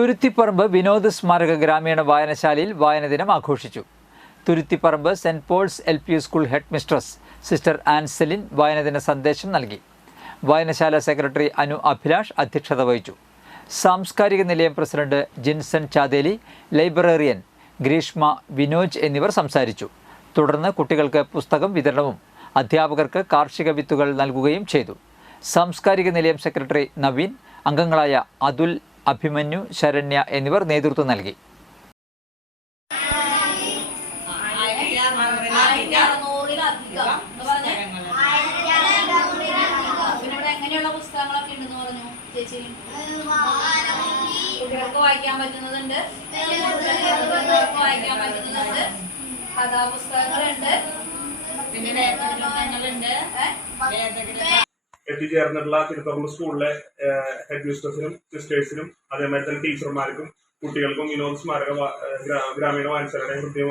തുരുത്തിപ്പറമ്പ് വിനോദ സ്മാരക ഗ്രാമീണ വായനശാലയിൽ വായന ദിനം ആഘോഷിച്ചു. Thuruthiparambu Saint Paul's L P school head mistress sister Anselin വായനദിന സന്ദേശം നൽകി. വായനശാല സെക്രട്ടറി അനു അഭിലാഷ് അധ്യക്ഷത വഹിച്ചു. സാംസ്കാരിക നിലയം പ്രസിഡന്റ് ജിൻസൺ ചാതേലി ലൈബ്രറിയൻ ഗ്രീഷ്മ വിനോജ് എന്നിവർ സംസാരിച്ചു. തുടർന്ന് കുട്ടികൾക്ക് പുസ്തകം വിതരണവും അധ്യാപകർക്ക് കാർഷിക വിത്തുകൾ നൽകുകയും ചെയ്തു. സാംസ്കാരിക നിലയം സെക്രട്ടറി നവീൻ അംഗങ്ങളായ അതുൽ അഭിമന്യു ശരണ്യ എന്നിവർ നേതൃത്വം നൽകി. കഥാപുസ്തകങ്ങളുണ്ട്. പിന്നെ വേദഗ്രന്ഥങ്ങളുണ്ട് എത്തിച്ചേർന്നിട്ടുള്ള തിരുത്തറമ്പ് സ്കൂളിലെ ഹെഡ് മിസ്റ്റേഴ്സിനും സിസ്റ്റേഴ്സിനും അതേമാതിരി തന്നെ ടീച്ചർമാർക്കും കുട്ടികൾക്കും വിനോദ സ്മാരക ഗ്രാമീണ വായനശാലയുടെ കൃത്യമായ